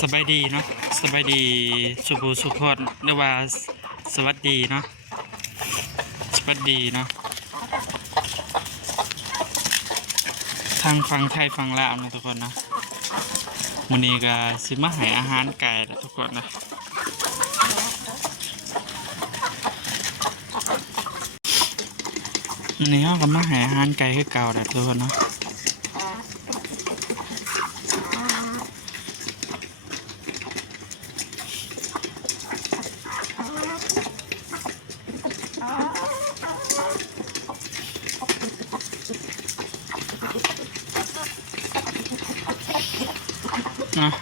สบายดีเนาะสบายดีสุขสุขคนหรือว่าสวัสดีเนาะสวัสดีเนาะทางฝั่งไทยฝั่งลาวนะทุกคนนะวันนี้ก็สิมาให้อาหารไก่นะทุกคนนะวันนี้เราก็มาให้อาหารไก่คือเก่าแหละทุกคนเนาะ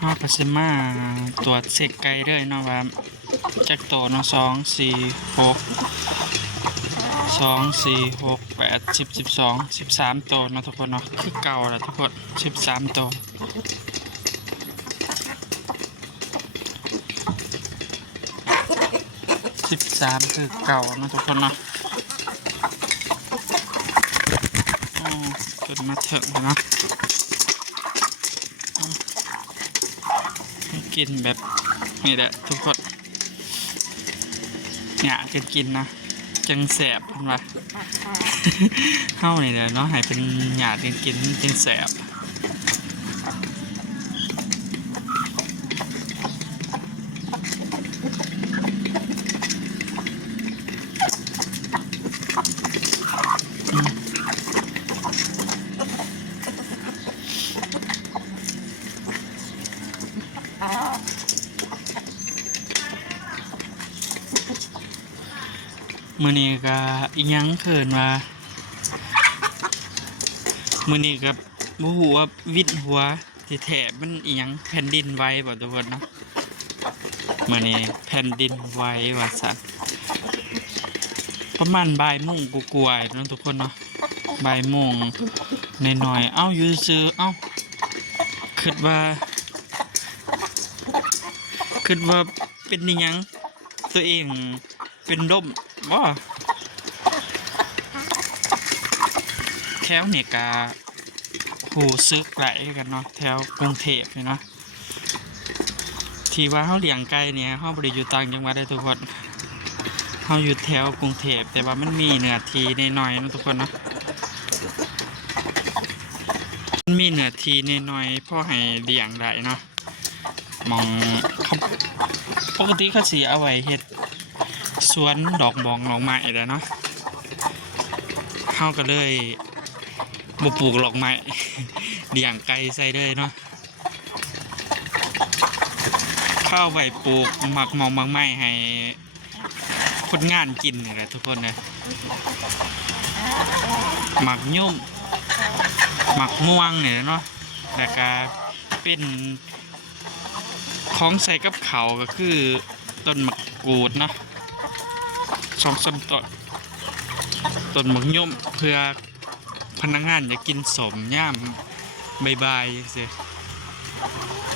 เราก็สิมาตรวจเช็คไก่ด้วยเนาะว่าจักโตเนาะ2 4 6 8 10 12 13โตเนาะทุกคนเนาะคือเก่าแหละทุกคน13โต13คือเก่าเนาะทุกคนเนาะจนมาถึงแล้วเนาะกินแบบนี่แหละทุกคนเนี่ยจะกินนะจังแสบพันวะเข้านี่แหละเนาะให้เป็นหยาดกินจังแสบมื้อนี้ก็อีหยังเขินว่ามื้อนี้ก็บ่ฮู้ว่าวิดหัวที่แท้มันอีหยังแผ่นดินไหวบ่ทุกคนเนาะมื้อนี้แผ่นดินไหวว่าซั่นประมาณบ่ายโมงกว่าๆเนาะทุกคนเนาะบ่ายโมงน้อยๆเอ้าอยู่ซื่อเอ้าคิดว่าเป็นอีหยังตัวเองเป็นลมบ่แถวเนี่ยกะหูซึกไหลกันเนาะแถวกรุงเทพเนาะที่ว่าเขาเลี้ยงไก่เนี่ยเขาบริอยู่ต่างจังหวัดได้ทุกคนเขาอยู่แถวกรุงเทพแต่ว่ามันมีเนื้อที่น้อยๆนะทุกคนเนาะมันมีเนื้อที่น้อยๆพอให้เลี้ยงได้เนาะมองปกติเขาสิเอาไว้เฮ็ดสวนดอกบองดอกไม้เลยเนาะเขาก็เลยบ่ปลูกดอกไม้เลี้ยงไก่ใส่เลยเนาะเข้าไว้ปลูกหมักไม้ให้คนงานกินนี่แหละทุกคนเลยหมักยุ่มหมักม่วงเนี่ยเนาะแล้วก็เป็นของใส่กับเขาก็คือต้นมะกรูดเนาะ2-3ต้นหมักยุ่มเพื่อพนักงานอยากกินสมย่ามบายๆสิ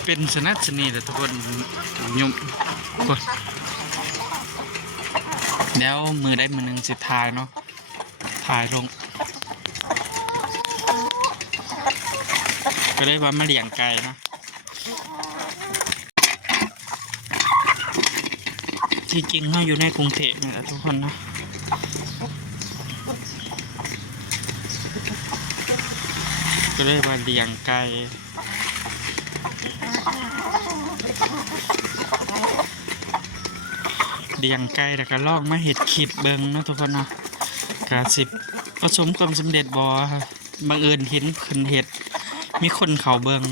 เป็นสนัดสนีแต่ทุกคนยุ่มกดแล้วมือได้มือหนึ่งสิถ่ายเนาะถ่ายลงก็ได้ว่ามาเลี้ยงไก่นะที่จริงเขาอยู่ในกรุงเทพนี่แหละทุกคนนะก็เลยมาเลี้ยงไก่แล้วก็ลองมาเห็ดคลิปเบิ้งนะทุกคนนะกะสิประสมความสำเร็จบ่บังเอิญเห็นคนเห็ดมีคนเขาเบิ้ง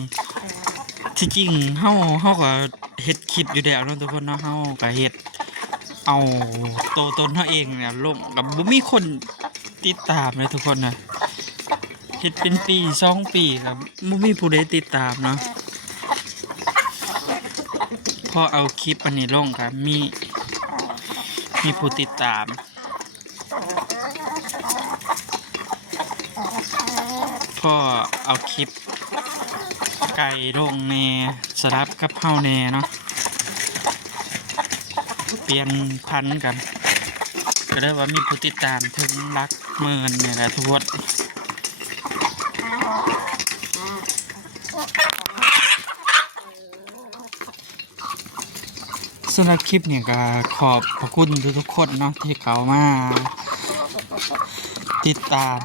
ที่จริงเฮาก็เห็ดคลิปอยู่แล้วนะทุกคนนะเฮาก็เห็ดเอาตัวตนเฮาเองเนี่ยลงกับบ่มีคนติดตามเลยทุกคนนะเฮ็ดเป็นปี2 ปีครับบ่มีผู้ใดติดตามเนาะพอเอาคลิปอันนี้ลงครับมีผู้ติดตามพอเอาคลิปไก่ลงแน่สลับกับเฮาแน่เนาะเปลี่ยนพันกันก็ได้ว่ามีผู้ติดตามถึงหลักหมื่นเนี่ยแหละทุกคน ก สำหรับคลิปเนี่ยก็ขอบพระคุณทุกๆคนเนาะที่เขามาติดตาม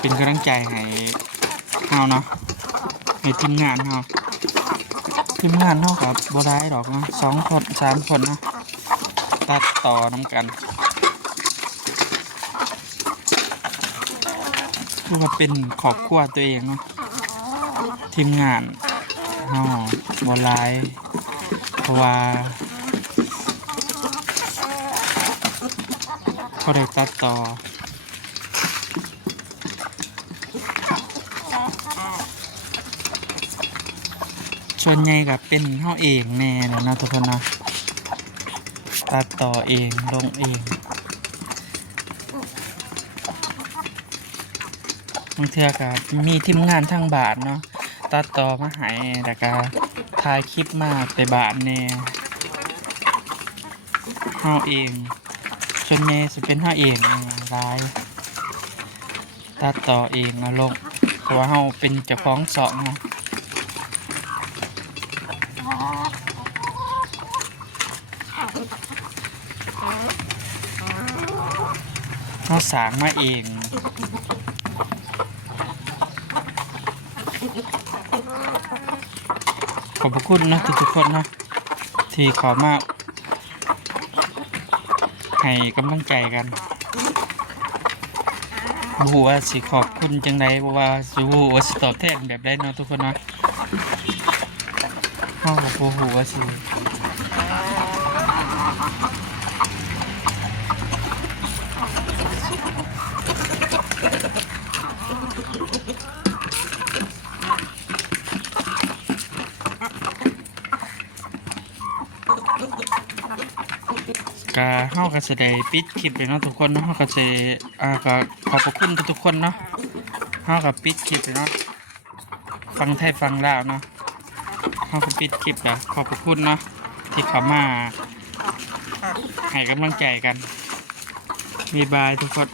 เป็นกำลังใจให้เฮาเนาะให้ทีมงานเฮากับบร้ายดอกเนาะ2 คน3 คนเนาะตัดต่อน้ำกันคือว่าเป็นครอบครัวตัวเองเนาะทีมงานเฮาบร้ายเพราะว่าเขาได้ตัดต่อส่วนใหญ่ก็เป็นเฮาเองแน่นะทุกคนนะตัดต่อเองลงเองบางเทื่อก็มีทีมงานทางบ้านเนาะตัดต่อมาให้แล้วก็ถ่ายคลิปมาแต่บ้านแน่เฮาเองส่วนใหญ่สิเป็นเฮาเองหลายตัดต่อเองมาลงเพราะว่าเฮาเป็นเจ้าของช่องเนาะเราสร้างมาเองขอบพระคุณนะทุกๆคนนะที่ขอมาให้กำลังใจกันบ่ฮู้ว่าสิขอบคุณจังไดบ่ว่าสิฮู้ว่าสิตอบแทนแบบใดเนาะทุกคนเนาะเฮาก็บ่ฮู้ว่าสิก็เฮาก็สิได้ปิดคลิปเลยเนาะทุกคนเนาะเฮาก็สิก็ขอบพระคุณทุกๆคนเนาะเฮาก็ปิดคลิปเลยเนาะฟังไทยฟังลาวเนาะเฮาก็ปิดคลิปแล้วขอบพระคุณเนาะที่เข้ามาให้กำลังใจกันบ๊ายบายทุกคน